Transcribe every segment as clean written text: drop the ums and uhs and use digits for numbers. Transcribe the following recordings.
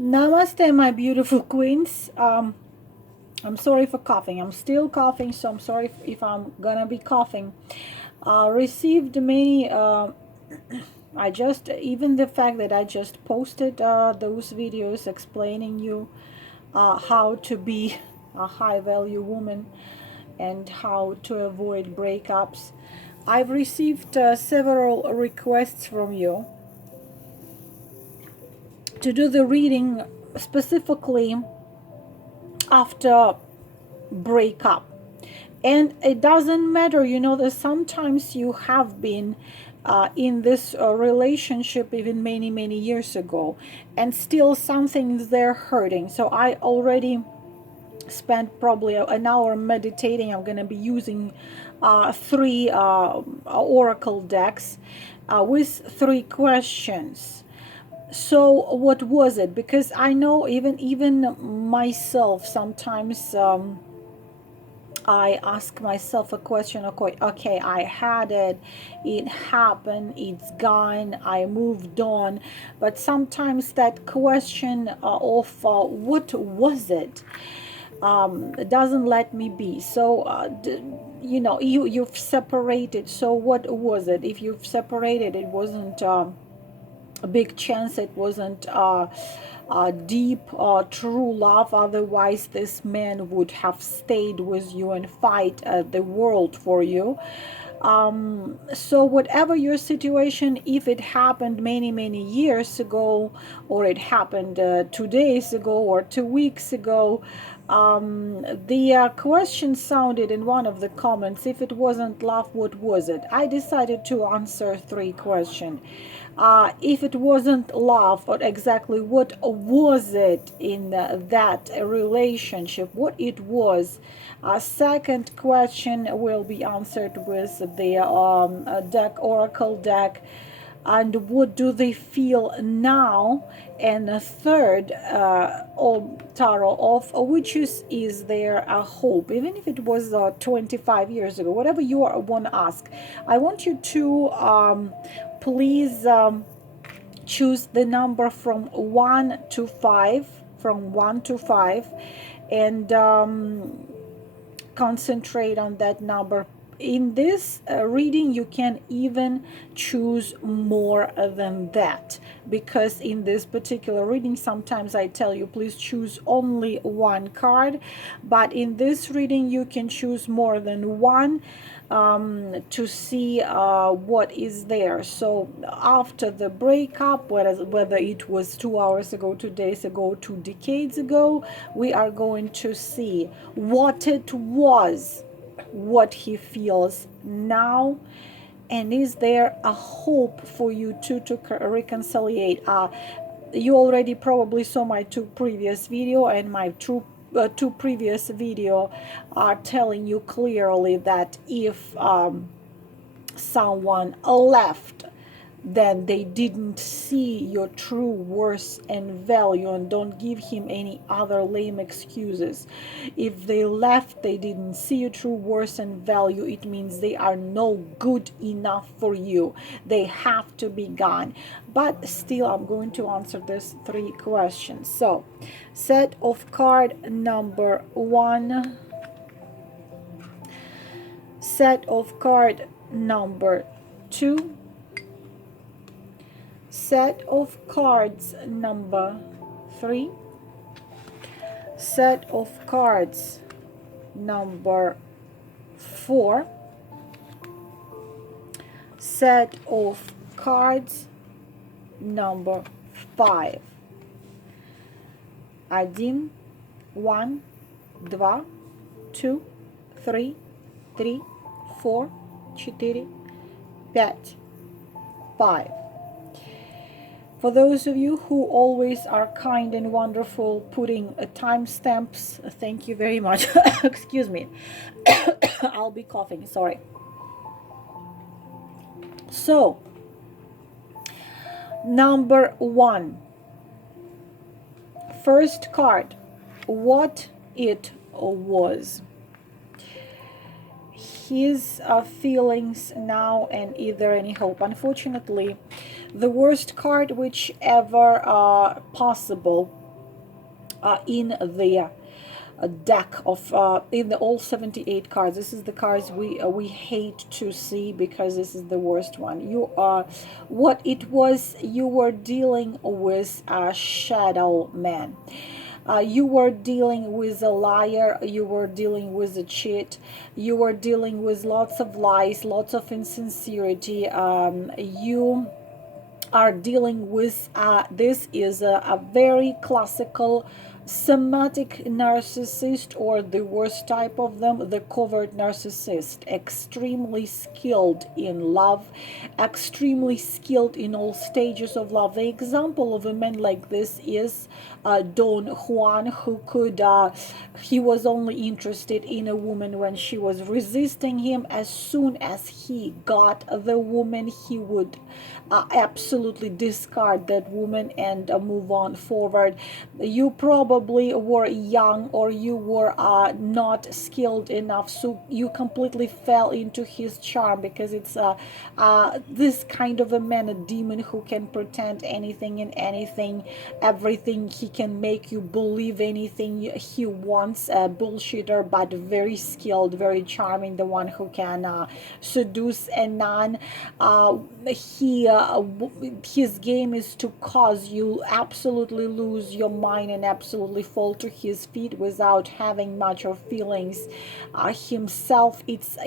Namaste, my beautiful queens. I'm sorry for coughing. I'm still coughing, so I'm sorry if I'm gonna be coughing. Received many. I just even the fact that I just posted those videos explaining you how to be a high value woman and how to avoid breakups. I've received several requests from you to do the reading specifically after breakup. And it doesn't matter, you know, that sometimes you have been in this relationship even many, many years ago, and still something's there hurting. So I already spent probably an hour meditating. I'm going to be using three oracle decks with three questions. So what was it? Because I know even myself sometimes I ask myself a question. Okay, I had it, it happened, it's gone, I moved on. But sometimes that question of what was it, doesn't let me be. So you know, you've separated. So what was it? If you've separated, it wasn't a big chance it wasn't deep true love. Otherwise this man would have stayed with you and fight the world for you. So whatever your situation, if it happened many years ago, or it happened 2 days ago or 2 weeks ago, the question sounded in one of the comments, if it wasn't love, what was it? I decided to answer three questions. If it wasn't love, or exactly what was it in that relationship, what it was. Second question will be answered with the deck, oracle deck, and what do they feel now. And a third tarot of witches, is there a hope, even if it was 25 years ago, whatever you want to ask. I want you to please choose the number from 1 to 5, and concentrate on that number. In this reading you can even choose more than that, because in this particular reading sometimes I tell you please choose only one card, but in this reading you can choose more than one to see what is there. So after the breakup, whether it was 2 hours ago, 2 days ago, 2 decades ago, we are going to see what it was, what he feels now, and is there a hope for you to reconciliate. You already probably saw my two previous video, and my two previous video are telling you clearly that if someone left, then they didn't see your true worth and value, and don't give him any other lame excuses. If they left, they didn't see your true worth and value, it means they are no good enough for you, they have to be gone. But still I'm going to answer these three questions. So set of card number 1, set of card number 2, set of cards number 3, set of cards number 4, set of cards number 5. 1, 1, 2, 2, 3, 3, 4, 4, 5, 5. For those of you who always are kind and wonderful putting timestamps, thank you very much. Excuse me. I'll be coughing, sorry. So, number 1. First card, what it was. His feelings now, and either any hope. Unfortunately, the worst card which ever possible. in the deck of in the all 78 cards. This is the cards we hate to see, because this is the worst one. You are what it was, you were dealing with a shadow man. You were dealing with a liar, you were dealing with a cheat, you were dealing with lots of lies, lots of insincerity. You are dealing with this is a very classical somatic narcissist, or the worst type of them, the covert narcissist. Extremely skilled in love, extremely skilled in all stages of love. The example of a man like this is Don Juan, who could he was only interested in a woman when she was resisting him. As soon as he got the woman, he would absolutely discard that woman and move on forward. You probably were young, or you were not skilled enough, so you completely fell into his charm, because it's this kind of a man, a demon who can pretend anything and anything, everything. He can make you believe anything he wants. A bullshitter, but very skilled, very charming, the one who can seduce a nun. His game is to cause you absolutely lose your mind and absolutely fall to his feet without having much of feelings himself. It's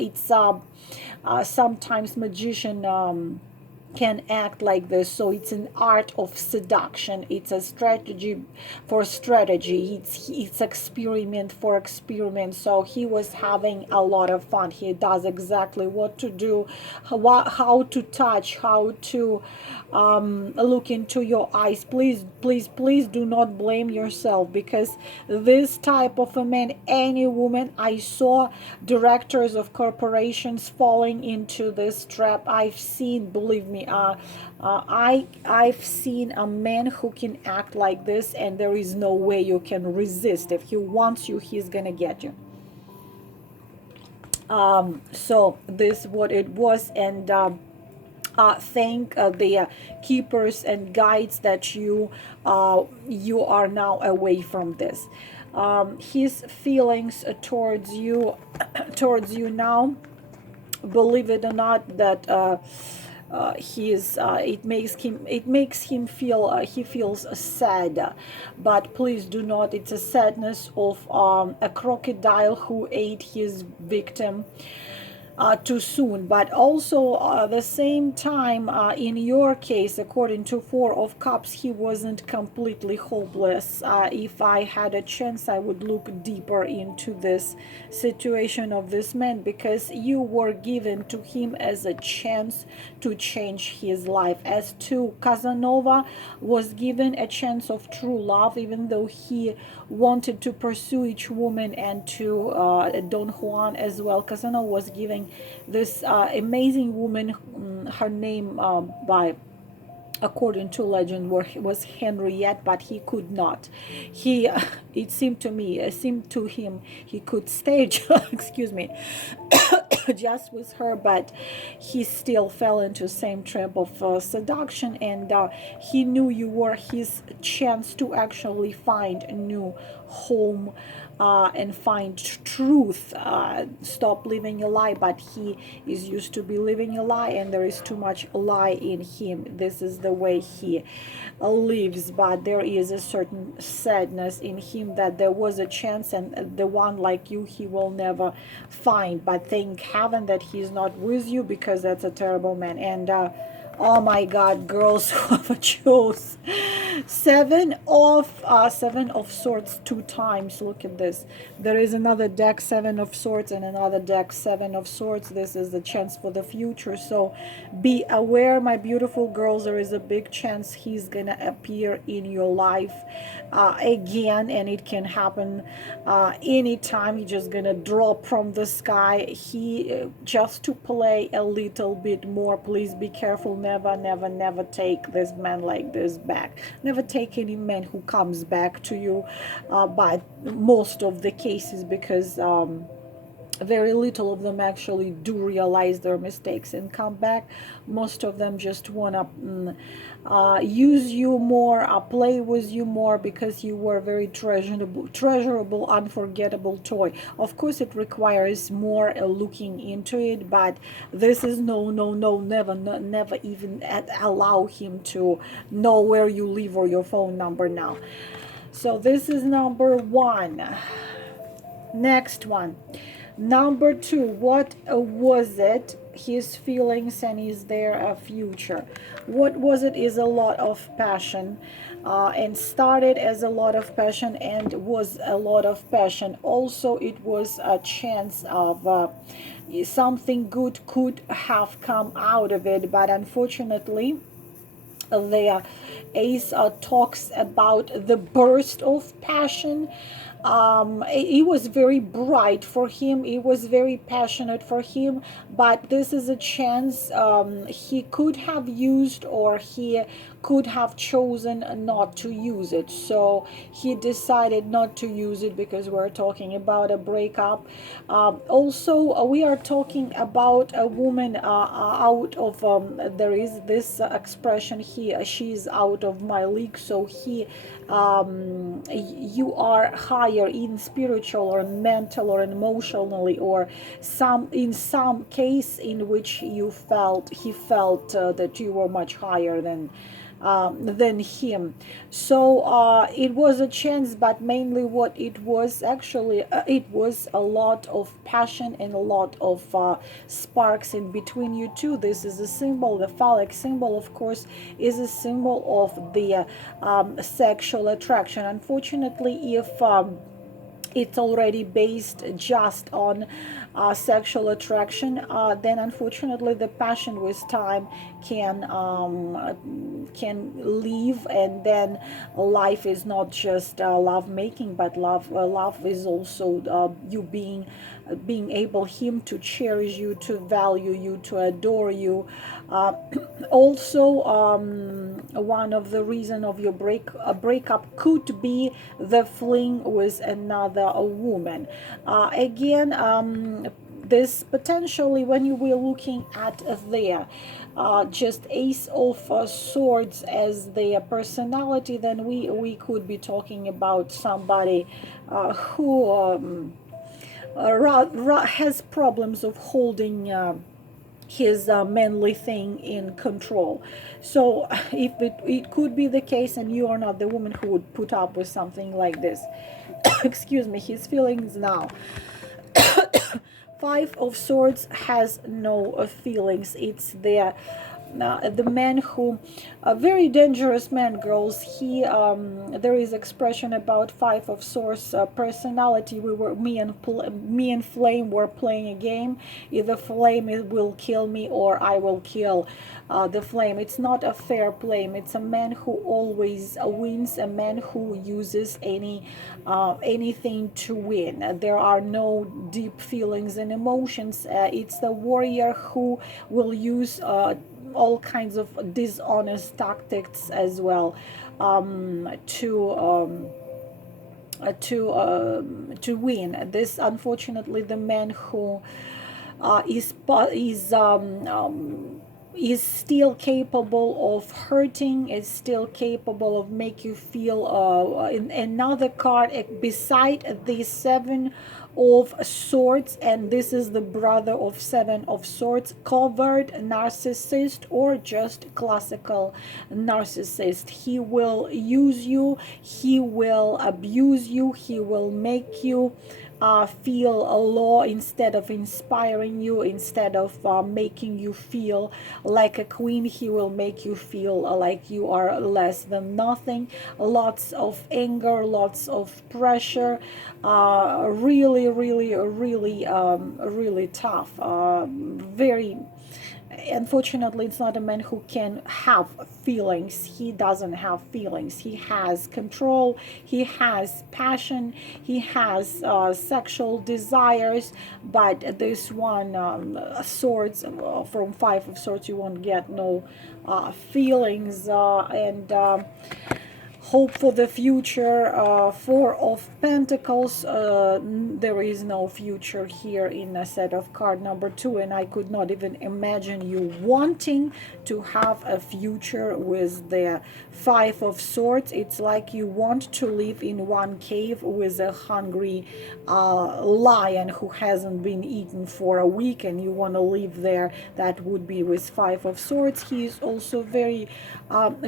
sometimes magician can act like this. So it's an art of seduction, it's a strategy for strategy, it's experiment for experiment. So he was having a lot of fun. He does exactly what to do, how to touch, how to look into your eyes. Please, please, please do not blame yourself, because this type of a man, any woman, I saw directors of corporations falling into this trap. I've seen, believe me, I've seen a man who can act like this, and there is no way you can resist. If he wants you, he's gonna get you. So this is what it was. And thank the keepers and guides that you are now away from this. His feelings towards you towards you now, believe it or not, that it makes him feel he feels sad, but please do not, it's a sadness of a crocodile who ate his victim too soon. But also at the same time, in your case, according to Four of Cups, he wasn't completely hopeless. If I had a chance, I would look deeper into this situation of this man, because you were given to him as a chance to change his life. As to Casanova, was given a chance of true love, even though he wanted to pursue each woman, and to Don Juan as well. Casanova was giving this amazing woman, her name by according to legend was Henriette, but he could not. He it seemed to me, it seemed to him, he could stage excuse me, just with her, but he still fell into the same trap of seduction. And he knew you were his chance to actually find a new home and find truth. Stop living a lie, but he is used to be living a lie, and there is too much lie in him. This is the way he lives, but there is a certain sadness in him that there was a chance, and the one like you he will never find. But thank heaven that he's not with you, because that's a terrible man. And oh my God, girls who have chose seven of swords 2 times. Look at this. There is another deck, 7 of swords, and another deck, 7 of swords. This is the chance for the future. So be aware, my beautiful girls. There is a big chance he's gonna appear in your life again, and it can happen anytime. He's just gonna drop from the sky. He just to play a little bit more. Please be careful. Never, never, never take this man like this back. Never take any man who comes back to you, but most of the cases, because Very little of them actually do realize their mistakes and come back. Most of them just want to use you more, play with you more, because you were very treasurable, unforgettable toy. Of course, it requires more looking into it, but this is no, no, no, never, no, never even allow him to know where you live or your phone number now. So this is number one. Next one. Number two, what was it? His feelings, and is there a future? What was it? Is a lot of passion, and started as a lot of passion and was a lot of passion. Also, it was a chance of something good could have come out of it, but unfortunately, the ace talks about the burst of passion. It was very bright for him, it was very passionate for him, but this is a chance he could have used, or he could have chosen not to use it. So he decided not to use it because we're talking about a breakup. Also, we are talking about a woman out of, there is this expression here, she's out of my league. So he, you are higher in spiritual or mental or emotionally, or some, in some case in which you felt, he felt that you were much higher than him. So it was a chance, but mainly what it was actually, it was a lot of passion and a lot of sparks in between you two. This is a symbol, the phallic symbol, of course, is a symbol of the sexual attraction. Unfortunately, if it's already based just on sexual attraction, then unfortunately the passion with time can leave, and then life is not just love making, but love is also you being able him to cherish you, to value you, to adore you. uh, Also, one of the reason of your breakup could be the fling with another woman. Again, this potentially, when you were looking at their just ace of swords as their personality, then we could be talking about somebody who has problems of holding his manly thing in control. So if it could be the case, and you are not the woman who would put up with something like this. Excuse me, his feelings now. Five of Swords has no feelings. It's the man who, a very dangerous man, girls. He, there is expression about Five of Swords personality. We were, me and Flame were playing a game. Either Flame will kill me, or I will kill the Flame. It's not a fair play. It's a man who always wins, a man who uses anything to win. There are no deep feelings and emotions. It's the warrior who will use all kinds of dishonest tactics as well, to win. This, unfortunately, the man who is still capable of hurting, is still capable of make you feel. In another card beside the Seven of Swords, and this is the brother of Seven of Swords, covered narcissist or just classical narcissist. He will use you, he will abuse you, he will make you feel low instead of inspiring you, instead of making you feel like a queen. He will make you feel like you are less than nothing. Lots of anger, lots of pressure, really, really, really, really tough, very. Unfortunately, it's not a man who can have feelings. He doesn't have feelings. He has control, he has passion, he has sexual desires, but this one, swords, from Five of Swords, you won't get no feelings. And hope for the future. Four of Pentacles, there is no future here in a set of card number 2, and I could not even imagine you wanting to have a future with the Five of Swords. It's like you want to live in one cave with a hungry lion who hasn't been eaten for a week, and you want to live there. That would be with Five of Swords. He is also very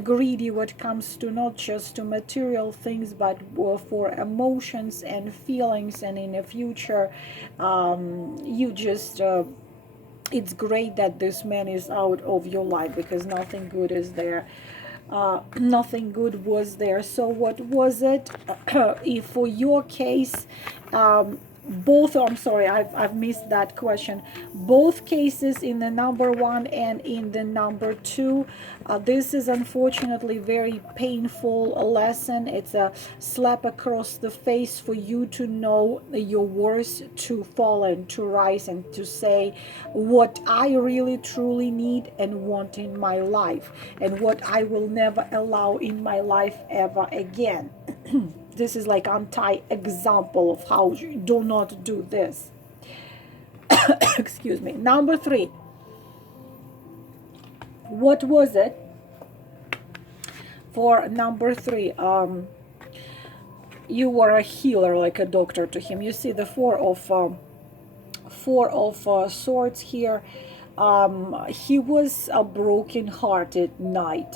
greedy when it comes to not just to material things, but for emotions and feelings. And in the future, you just it's great that this man is out of your life, because nothing good is there. Nothing good was there. So what was it? If for your case, both, I'm sorry, I've missed that question. Both cases, in the number 1 and in the number 2, this is unfortunately very painful lesson. It's a slap across the face for you to know your worth, to fall and to rise and to say what I really truly need and want in my life, and what I will never allow in my life ever again. This is like anti-example of how you do not do this. Excuse me. Number 3. What was it for number 3? You were a healer, like a doctor to him. You see the Four of Swords here. He was a broken-hearted knight.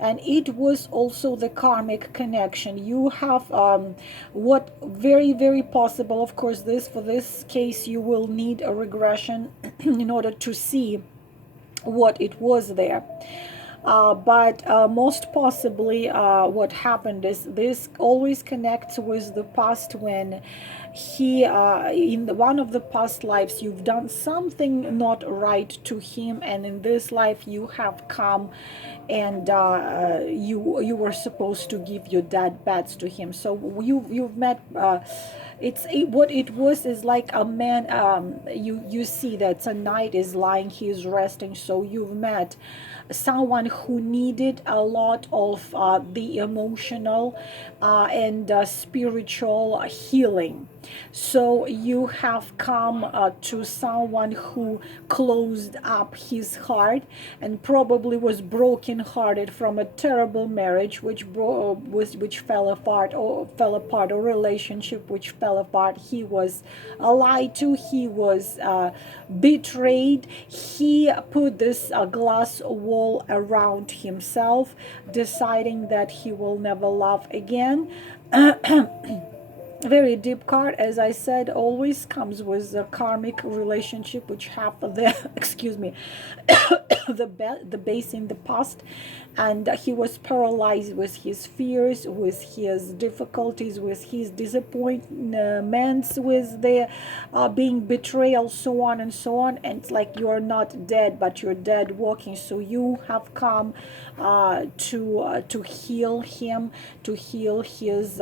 And it was also the karmic connection. You have what very, very possible, of course, this for this case you will need a regression in order to see what it was there. But most possibly what happened is this always connects with the past, when he in one of the past lives you've done something not right to him, and in this life you have come and you were supposed to give your dad bats to him. So you've met what it was is like a man, you see that a knight is lying, he is resting. So you've met someone who needed a lot of the emotional and spiritual healing. So you have come to someone who closed up his heart and probably was broken hearted from a terrible marriage which fell apart, or relationship which fell apart. He was lied to, he was betrayed. He put this glass wall around himself, deciding that he will never love again. Very deep card, as I said, always comes with a karmic relationship which have the excuse me the base in the past, and he was paralyzed with his fears, with his difficulties, with his disappointments, with the being betrayal, so on and so on. And it's like you're not dead, but you're dead walking. So you have come to heal him, to heal his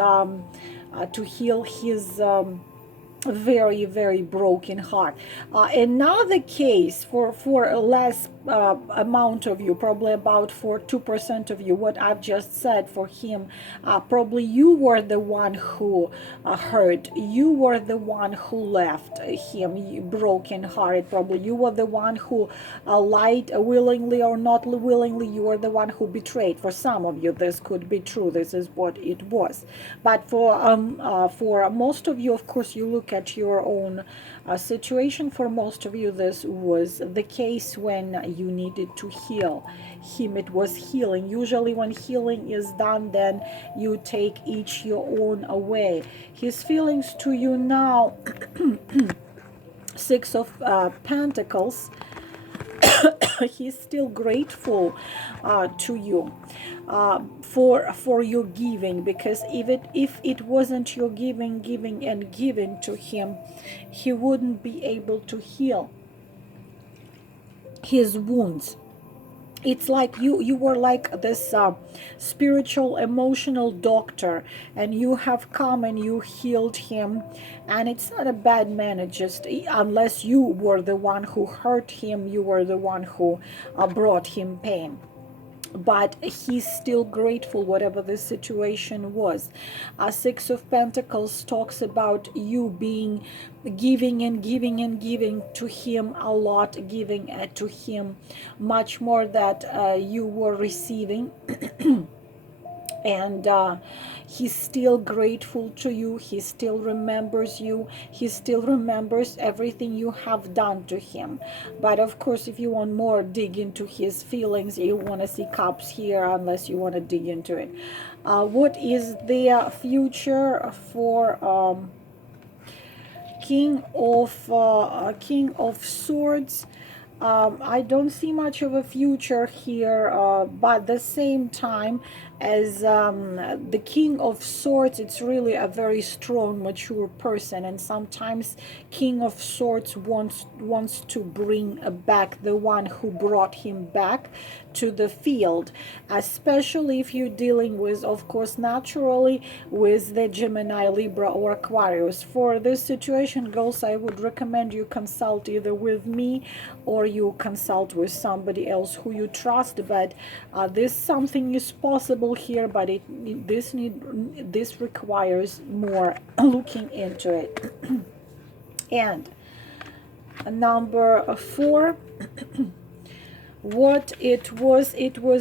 very, very broken heart. Another case for a less amount of you, probably about for 2% of you, what I've just said for him, probably you were the one who hurt, you were the one who left him broken hearted, probably you were the one who lied willingly or not willingly, you were the one who betrayed. For some of you this could be true, this is what it was. But for most of you, of course, you look at your own situation. For most of you this was the case when you needed to heal him. It was healing. Usually when healing is done, then you take each your own away. His feelings to you now Six of Pentacles. He's still grateful to you for your giving, because if it wasn't your giving and giving to him, he wouldn't be able to heal his wounds. It's like you were like this spiritual emotional doctor, and you have come and you healed him. And it's not a bad man, it's just unless you were the one who hurt him, you were the one who brought him pain. but he's still grateful whatever the situation was. Six of Pentacles talks about you being giving and giving and giving to him a lot, giving to him much more that you were receiving. And he's still grateful to you, he still remembers you, he still remembers everything you have done to him. But of course, if you want more dig into his feelings, you want to see cups here, unless you want to dig into it. What is the future for King of Swords? I don't see much of a future here, but at the same time, as the King of Swords, it's really a very strong, mature person, and sometimes King of Swords wants to bring back the one who brought him back to the field, especially if you're dealing with, of course, naturally with the Gemini, Libra, or Aquarius. For this situation, girls, I would recommend you consult either with me or you consult with somebody else who you trust. But this something is possible here, but this requires more looking into it. And number 4, what it was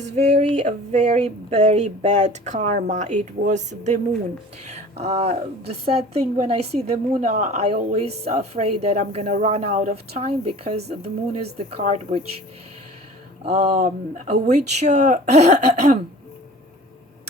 very, very, very bad karma. It was the moon. The sad thing, when I see the moon, I always afraid that I'm gonna run out of time, because the moon is the card which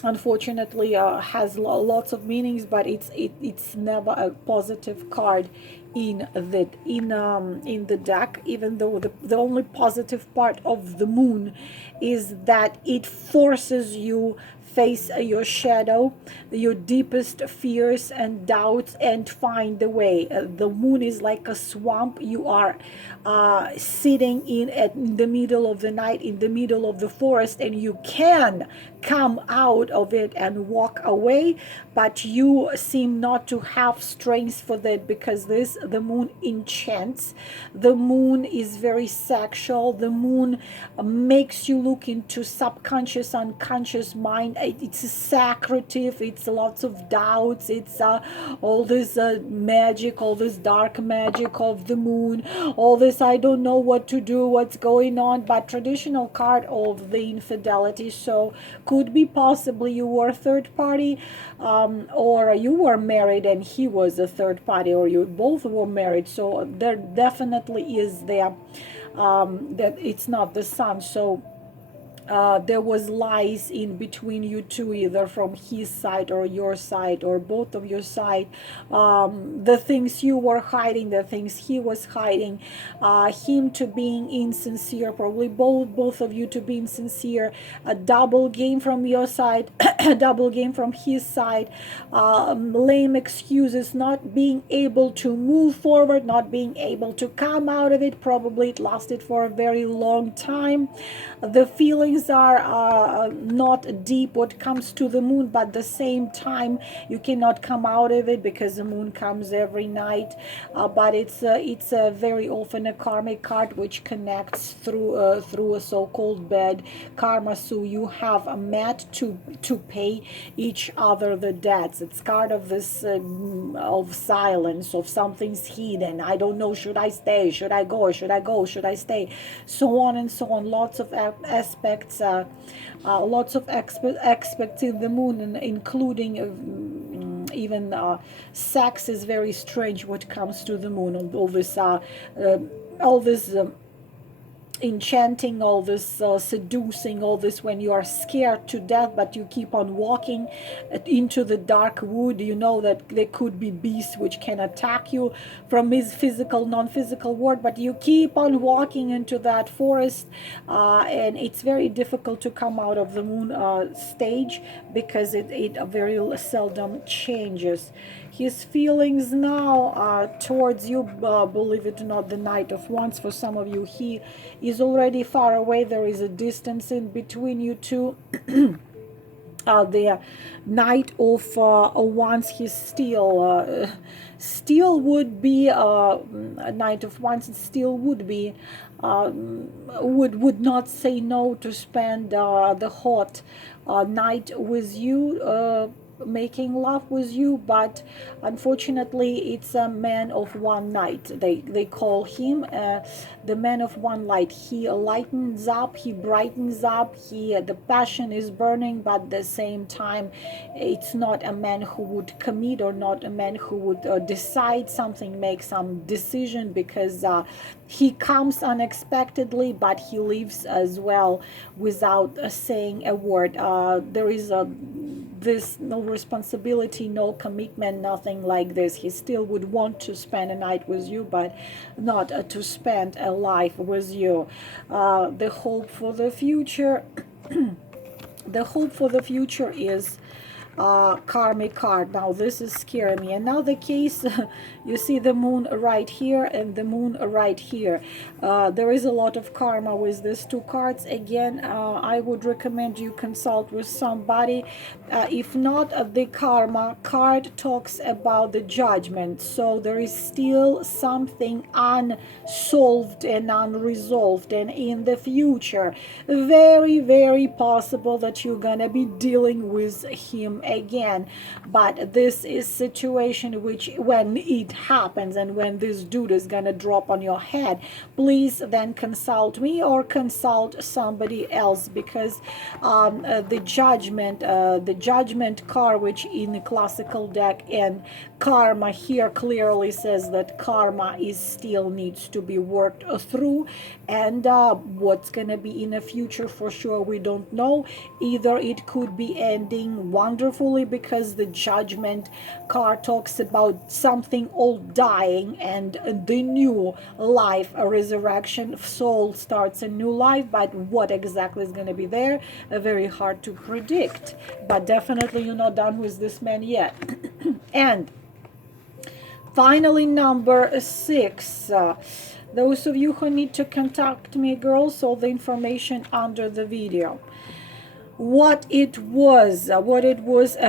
unfortunately has lots of meanings, but it's never a positive card in the deck, even though the only positive part of the moon is that it forces you face your shadow, your deepest fears and doubts, and find the way. The moon is like a swamp. You are sitting in the middle of the night, in the middle of the forest, and you can come out of it and walk away, but you seem not to have strength for that, because the moon enchants. The moon is very sexual. The moon makes you look into subconscious, unconscious mind. It's secretive, it's lots of doubts, it's all this magic, all this dark magic of the moon, all this I don't know what to do, what's going on. But traditional card of the infidelity. So could be possibly you were a third party, or you were married and he was a third party, or you both were married. So there definitely is there that it's not the sun. So there was lies in between you two, either from his side or your side, or both of your side. The things you were hiding, the things he was hiding, him to being insincere, probably both of you to be insincere, a double game from your side, a double game from his side, lame excuses, not being able to move forward, not being able to come out of it. Probably it lasted for a very long time. The feelings are not deep what comes to the moon, but at the same time you cannot come out of it, because the moon comes every night. But it's very often a karmic card which connects through a so-called bad karma. So you have met to pay each other the debts. It's card of this of silence, of something's hidden. I don't know, should I stay, should I go, should I go, should I stay, so on and so on. Lots of aspects, lots of aspects in the moon, and including even sex is very strange what comes to the moon. All this enchanting, all this seducing, all this when you are scared to death, but you keep on walking into the dark wood. You know that there could be beasts which can attack you from his physical, non-physical world, but you keep on walking into that forest, and it's very difficult to come out of the moon stage, because it very seldom changes. His feelings now towards you, believe it or not, the Knight of Wands, for some of you, he is already far away. There is a distance in between you two. The Knight of Wands, he's still would be a Knight of Wands, still would be would not say no to spend the hot night with you, making love with you, but unfortunately it's a man of one night. They call him the man of one light. He lightens up, he brightens up, he the passion is burning, but at the same time it's not a man who would commit, or not a man who would decide something, make some decision, because he comes unexpectedly, but he leaves as well without saying a word. There is this no responsibility, no commitment, nothing like this. He still would want to spend a night with you, but not to spend a life with you. The hope for the future, the hope for the future is karmic card. Now this is scaring me. And now the case, you see the moon right here and the moon right here. There is a lot of karma with these two cards. Again, I would recommend you consult with somebody. If not, the karma card talks about the judgment. So there is still something unsolved and unresolved, and in the future, very, very possible that you're gonna be dealing with him again. But this is situation which, when it happens and when this dude is gonna drop on your head, please then consult me or consult somebody else, because the judgment card, which in the classical deck, and karma here clearly says that karma is still needs to be worked through, and what's gonna be in the future, for sure we don't know. Either it could be ending wonderfully, because the judgment card talks about something old dying and the new life, a resurrection, soul starts a new life, but what exactly is going to be there, very hard to predict. But definitely you're not done with this man yet. And finally, number 6, those of you who need to contact me, girls, all the information under the video. What it was, a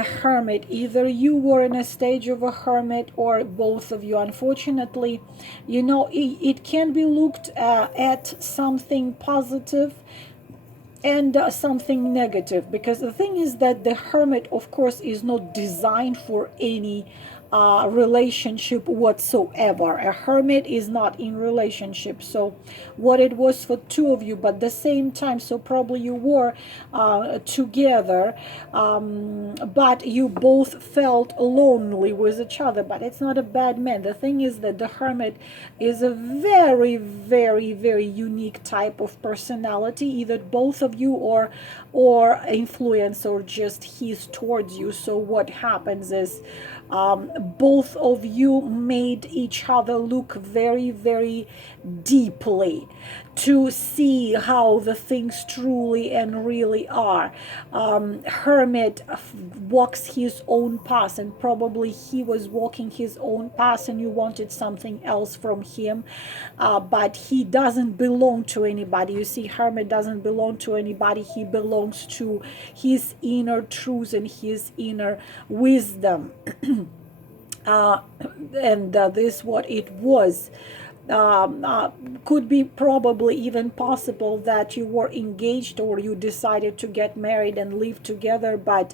hermit. Either you were in a stage of a hermit, or both of you. Unfortunately, you know, it can be looked at something positive and something negative, because the thing is that the hermit, of course, is not designed for any relationship whatsoever. A hermit is not in relationship. So what it was for two of you, but the same time, so probably you were together, but you both felt lonely with each other. But it's not a bad man. The thing is that the hermit is a very, very, very unique type of personality, either both of you or influence, or just his towards you. So what happens is both of you made each other look very, very deeply to see how the things truly and really are. Hermit walks his own path, and probably he was walking his own path and you wanted something else from him, but he doesn't belong to anybody. You see, hermit doesn't belong to anybody. He belongs to his inner truth and his inner wisdom. And this what it was. Could be probably even possible that you were engaged, or you decided to get married and live together, but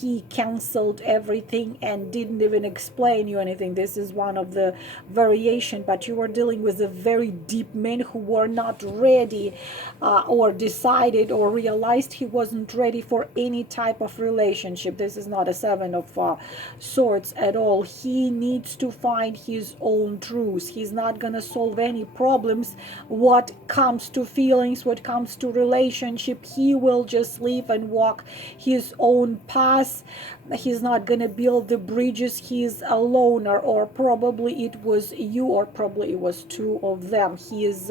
he canceled everything and didn't even explain you anything. This is one of the variation, but you were dealing with a very deep man who were not ready, or decided or realized he wasn't ready for any type of relationship. This is not a 7 of swords at all. He needs to find his own truth. He's not gonna solve any problems what comes to feelings, what comes to relationship. He will just leave and walk his own path. He's not gonna build the bridges. He's a loner, or probably it was you, or probably it was two of them. He is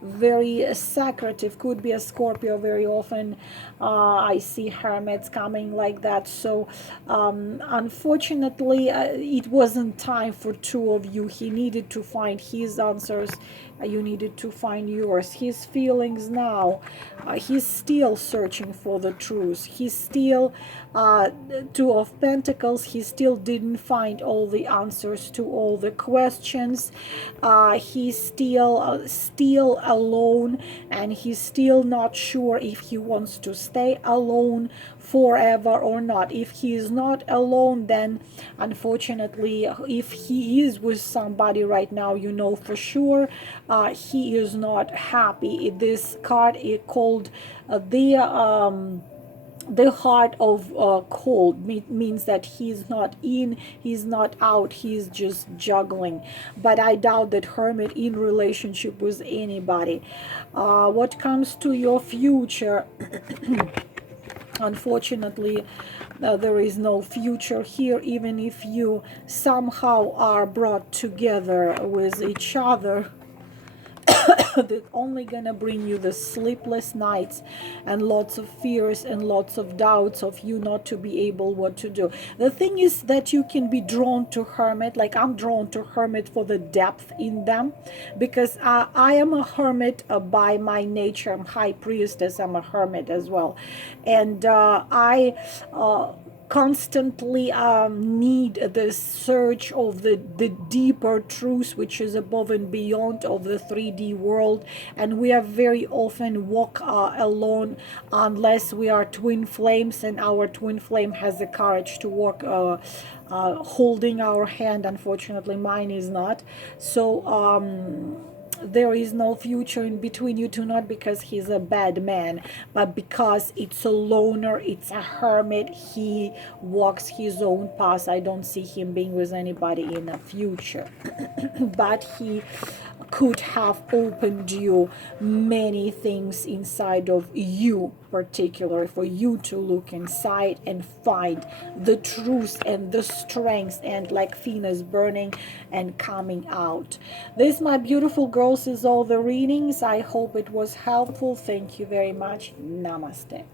very secretive. Could be a Scorpio. Very often I see hermits coming like that. So unfortunately it wasn't time for two of you. He needed to find his his answers, you needed to find yours. His feelings now, he's still searching for the truth. He's still, Two of Pentacles, he still didn't find all the answers to all the questions. He's still alone, and he's still not sure if he wants to stay alone forever or not. If he is not alone, then unfortunately, if he is with somebody right now, you know for sure he is not happy. This card is called the heart of cold, means that he's not in, he's not out, he's just juggling. But I doubt that Hermit in relationship with anybody. What comes to your future? Unfortunately, there is no future here, even if you somehow are brought together with each other. That's only gonna bring you the sleepless nights and lots of fears and lots of doubts of you not to be able what to do. The thing is that you can be drawn to Hermit, like I'm drawn to Hermit for the depth in them, because I am a Hermit by my nature. I'm High Priestess, I'm a Hermit as well. And I constantly need the search of the deeper truth, which is above and beyond of the 3D world. And we are very often walk alone unless we are twin flames, and our twin flame has the courage to walk holding our hand. Unfortunately, mine is not. So there is no future in between you two, not because he's a bad man, but because it's a loner, it's a hermit. He walks his own path. I don't see him being with anybody in the future. But he could have opened you many things inside of you, particularly for you to look inside and find the truth and the strength, and like Venus burning and coming out. This, my beautiful girls, is all the readings. I hope it was helpful. Thank you very much. Namaste.